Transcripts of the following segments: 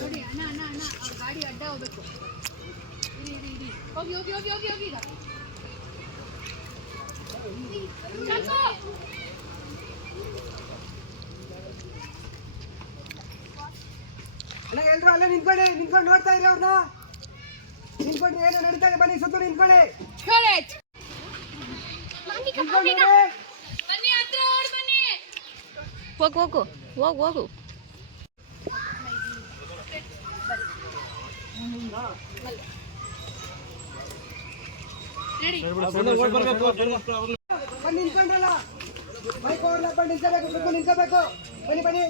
ನೋಡಿ ಅಣ್ಣ ಅಣ್ಣ ಅಣ್ಣ ಅವ್ರ ಗಾಡಿ ಅಡ್ಡ ಹೋಗ್ಬೇಕು. ಇರಿ ಇರಿ ಇರಿ ಹೋಗಿ ಹೋಗಿ ಹೋಗಿ ಹೋಗಿ ಹೋಗಿ ಈಗ ಅಣ್ಣ ಎಲ್ರು ಅಲ್ಲೇ ನಿಂತ್ಕೊಂಡು ನೋಡ್ತಾ ಇಲ್ಲ ಅವ್ರನ್ನ. ನಿಂತ್ಕೊಂಡು ಏನೋ ನಡೀತಾ ಇದೆ, ಬನ್ನಿ ಸುತ್ತು ನಿಂತ್ಕೊಳ್ಳಿ. ಬನ್ನಿ ಹತ್ರ ಓಡಿ ಬನ್ನಿ. ಹೋಗು ಹೋಗು ಹೋಗು ಹೋಗು. ಬನ್ನಿ ನಿಂತ್ಕೊಂಡ್ರಲ್ಲ, ಬೈಕ್ ಅವ್ರನ್ನ ಬಂದು ನಿಂತ್ಕೋಬೇಕು, ಸುತ್ತು ನಿಂತ್ಕೋಬೇಕು. ಬನ್ನಿ ಬನ್ನಿ.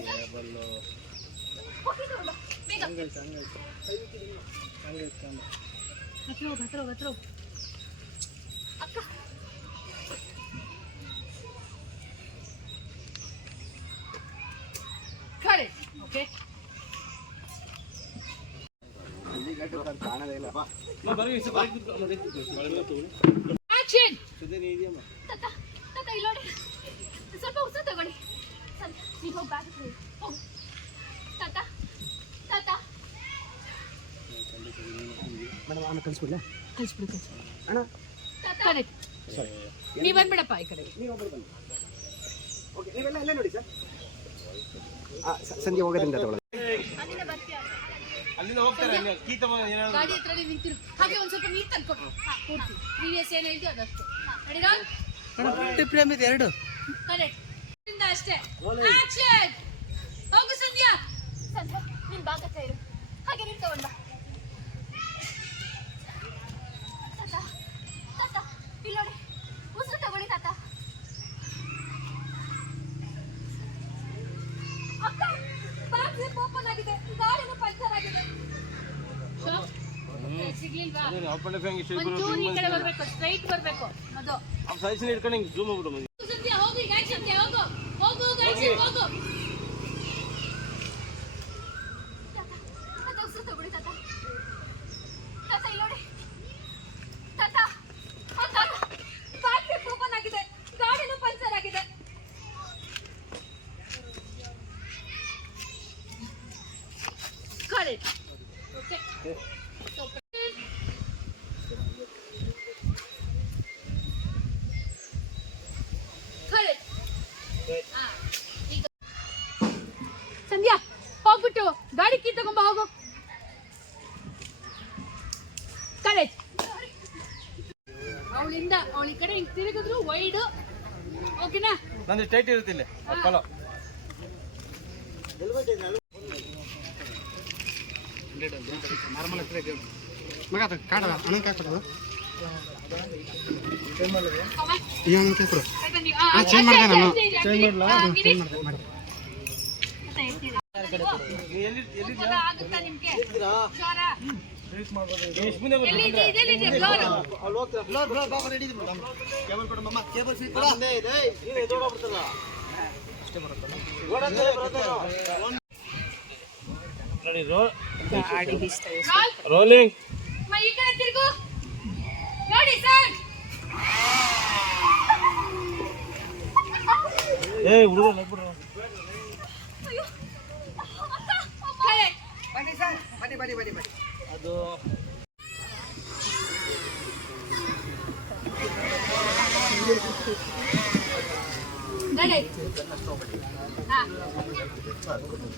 ಸ್ವಲ್ಪ ಉಸಿರು ತಗೊಳ್ಳಿ. ನೀವು ಹೋಗಿ ಬ್ಯಾಗ್ ಹೋಗಿ ತಾತ ತಾತ ಮೇಡಮ್ ಆಮೇಲೆ ಕಳಿಸ್ಬಿಡ್ಲಾ? ಕಳಿಸ್ಬಿಡು ಅಣ್ಣ ನೀವು ಬಂದ್ಬಿಡಪ್ಪ ಈ ಕಡೆ. ನೀವು ಒಬ್ಬರು ಬನ್ನಿ. ಓಕೆ, ನೀವೆಲ್ಲ ಅಲ್ಲೇ ನೋಡಿ ಸರ್. ಸಂಜೆ ಹೋಗೋದ್ರಿಂದ ತಗೊಳ್ಳೋದು. ಗಾಡಿ ಹತ್ರ ನಿಂತಿರು. ಹಾಗೆ ಒಂದ್ ಸ್ವಲ್ಪ ನೀರು ತಂದ್ಕೊಡು. ಪೂರ್ತಿ ಪ್ರೀವಿಯಸ್ ಏನು ಹೇಳ್ತೀವಿ ಅದಷ್ಟು ನಡೀರಾ. ಪ್ರೇಮ್ ಇದೆ ಎರಡು ಕರೆಕ್ಟ್ ಅಷ್ಟೇ. ಆಕ್ಷನ್. ಹೋಗು ಸಂಧ್ಯಾ. ಸಂಧ್ಯಾ ನಿನ್ ಬಾಗ ಹತ್ರ ಇರು. ಹಾಗೆ ನೀರು ತಗೊಂಡ ತಾತ ತಾತ ಇಲ್ಲಿ ನೋಡಿ ಉಸಿರು ತಗೊಳ್ಳಿ ತಾತ. ಅಕ್ಕ ಬ್ಯಾಗ್ ಜಿಪ್ ಓಪನ್ ಆಗಿದೆ, ಗಾಡಿನೂ ಪಂಚರ್ ಆಗಿದೆ. ಸಿಗ್ಲಿಲ್ವಾ? ಒಂಚೂರು ಈ ಕಡೆ ಬರ್ಬೇಕು, ಸ್ಟ್ರೈಟ್ ಬರ್ಬೇಕು. ಅದು ಸೈಜ್ ಇಟ್ಕೊಂಡು ಹಿಂಗೆ ಜೂಮ್ ಆಗ್ಬಿಡು. ಸಂಧ್ಯಾ ಹೋಗು ಈಗ ಆಕ್ಷನ್ ಹೋಗು ಹೋಗು ಆಕ್ಷನ್ ಹೋಗು. ತಾತ ಉಸಿರು ತಗೊಳ್ಳಿ ತಾತ. ತಾತ ಇಲ್ಲಿ ನೋಡಿ ತಾತ. ತಾತ ಬ್ಯಾಗ್ ಜಿಪ್ ಓಪನ್ ಆಗಿದೆ, ಗಾಡಿನೂ ಪಂಚರ್ ಆಗಿದೆ. ಕರೆಕ್ಟ್. ಓಕೆ ಸಂಧ್ಯಾ ಹೋಗ್ಬಿಟ್ಟು ಗಾಡಿ ಕೀ ತಗೊಂಬ ಹೋಗು. ಕರೆಕ್ಟ್. ಅವಳಿಂದ ಅವಳ ಕಡೆ ಹಿಂಗ್ ತಿರುಗಿದ್ರು ವೈಡ್. ಓಕೆನಾ? ನಂದು ಟೈಟ್ ಇರುತ್ತಿಲ್ಲ ಫಾಲೋ. ನಾರ್ಮಲ್ ಮಗ ಕಾಡಲ್ಲ ಅಣ್ಣ ಕಾಕೊಡೋದು. ಈ ಅಣ್ಣ ಕಾಕೊಡು. ಚೇಂಜ್ ಮಾಡಿದೆ ನಾನು. ಚೇಂಜ್ ಮಾಡಲಾ? ಚೇಂಜ್ ಮಾಡಿದೆ ಮಾಡಿ. ರೋಲಿಂಗ್. ಈ ಕಡೆ ತಿರುಗು ನೋಡಿ ಸರ್. ಏ ಹುಡುಗ ನಗ್ಬಿಡ್ರು. ಬನ್ನಿ ಸರ್, ಬನ್ನಿ ಬನ್ನಿ ಬನ್ನಿ ಬನ್ನಿ. ಅದು ರೆಡಿ.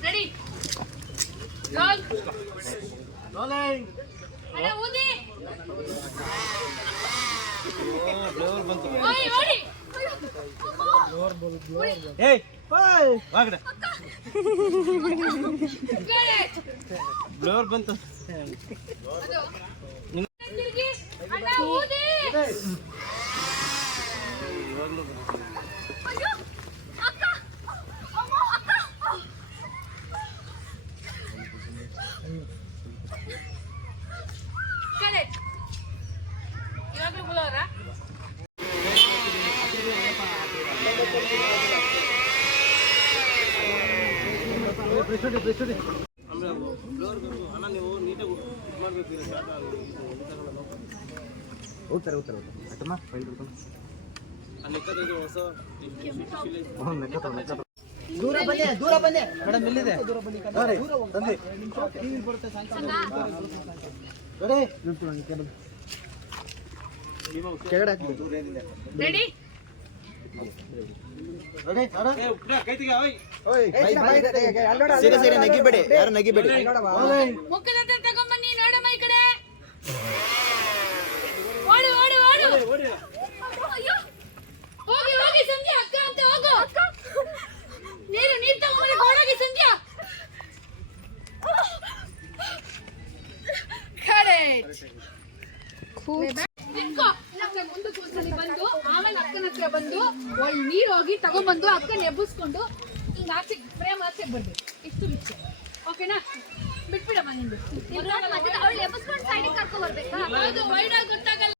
Ready roll. ರೋಲಿಂಗ್. ಅಣ್ಣ ಊದಿ. ಬ್ಲೋರ್ ಬಂತು. ಓಯ್ ಓಡಿ. ಏಯ್ ವಾಗಡೆ. ಬ್ಲೋರ್ ಬಂತು. ತಿರುಗಿ ಅಣ್ಣ ಊದಿ. ಇವಾಗಲೂ ಅಯ್ಯೋ ಅಕ್ಕ ಅಮ್ಮ ಅಕ್ಕ. ಕರೆಕ್ಟ್. ಇವಾಗಲೂ ಬ್ಲೋರಾ? ಅಣ್ಣ ನೀವು ನೀಟಾಗಿ ಮಾಡಬೇಕು. ಹೋಗ್ತಾರೆ ಅಟ್ಟಮ್ಮ ಫೈಲ್ ಬಿಡ್ಕೊಂಡು ಹೊಸ ದೂರ ಬನ್ನಿ ದೂರ ಬನ್ನಿ ಮೇಡಮ್ ಎಲ್ಲಿದೆ ದೂರ ಬನ್ನಿ ನೋಡಿ, ತಂದೆ. ಟಿವಿ ಬರುತ್ತೆ ಸಾಯಂಕಾಲ ನೋಡಿ. ಕೆಳಗಡೆ ಹಾಕ್ಬಿಡಿ. ರೆಡಿ ನೋಡಿ, ನೋಡು. ಏ, ಉಪ್ಪಿನ ಕೈ ತೆಗಿ, ಓಯ್. ಓಯ್ ಸೀರೆ ಸೀರೆ ನಗಿಬೇಡಿ ಯಾರು ನಗಿಬೇಡಿ ಓಯ್. ಮುಖದ ಹತ್ರ ತಗೊಂಬನ್ನಿ ನೋಡಮ್ಮ ಈ ಕಡೆ ಓಡು ಓಡು ಓಡು ಓಡಿ. ಅಯ್ಯೋ ಹೋಗಿ ಹೋಗಿ ಸಂಧ್ಯಾ ಅಕ್ಕ ಅಂತ ಹೋಗು ನೀರು ತಗೊಂಬನ್ನಿ ಓಡೋಗಿ ಸಂಧ್ಯಾ ನಿಂತ್ಕೋ ನಮ್ಗೆ ಮುಂದಕ್ಕೆ ಒಂದ್ಸಲಿ ಬಂದು ಆಮೇಲೆ ಅಕ್ಕನ ಹತ್ರ ಬಂದು ಒಳ್ಳೆ ನೀರು ಹೋಗಿ ತಗೊಂಡ್ಬಂದು ಅಕ್ಕನ ಎಬ್ಬಿಸ್ಕೊಂಡು ಹಿಂಗ ಆಚೆ ಪ್ರೇಮ್ ಆಚೆ ಬರ್ಬೇಕು ಇಷ್ಟು ವಿಷಯ ಓಕೆನಾ ಬಿಟ್ಬಿಡಮ್ಮ ನಿಂದು ಅವಳು ಎಬ್ಬಿಸ್ಕೊಂಡು ಸೈಡಿಗೆ ಕರ್ಕೊಂಡ್ ಬರ್ಬೇಕಾ ಹೌದು ವೈಡ್ ಆಗಿ ಗೊತ್ತಾಗಲ್ಲ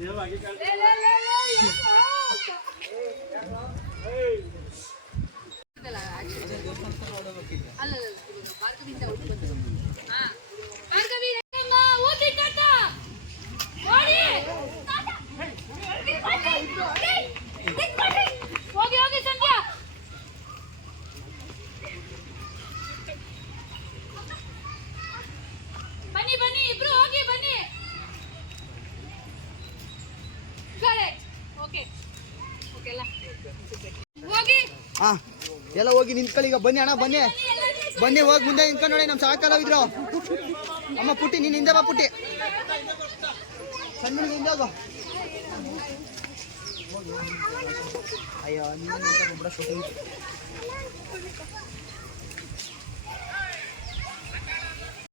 ಲೇ, ಲೇ, ಲೇ, ಲೇ, ಯಪ್ಪಾ. ಅಲ್ಲ ಭಾರ್ಗವಿಯಿಂದ ಹುಟ್ಟು ಬಂದು ಭಾರ್ಗವಿ ರಂಗಮ್ಮ ಊಟಿ ತಾತ ಓಡಿ ಹೋಗಿ ಹೋಗಿ ಸಂಧ್ಯಾ ಬನ್ನಿ ಬನ್ನಿ ಇಬ್ರು ಹೋಗಿ ಬನ್ನಿ ಕರೆಕ್ಟ್ ಓಕೆ ಓಕೆ ಅಲ್ಲ ಹೋಗಿ ಹಾ ಎಲ್ಲ ಹೋಗಿ ನಿಂತ್ಕೊಳ್ಳಿ ಈಗ ಬನ್ನಿ ಅಣ್ಣ ಬನ್ನಿ ಬನ್ನಿ ಹೋಗಿ ಮುಂದೆ ನಿಂತ್ಕೊಂಡು ನೋಡಿ ನಮ್ಮ ಸಾಕಾಲವಿದ್ರು ಅಮ್ಮ ಪುಟ್ಟಿ ನೀನು ಹಿಂದೆ ಬಾ ಪುಟ್ಟಿ ಸಣ್ಣ ಹಿಂದೆ ಹೋಗು ಅಯ್ಯೋ ನೀನು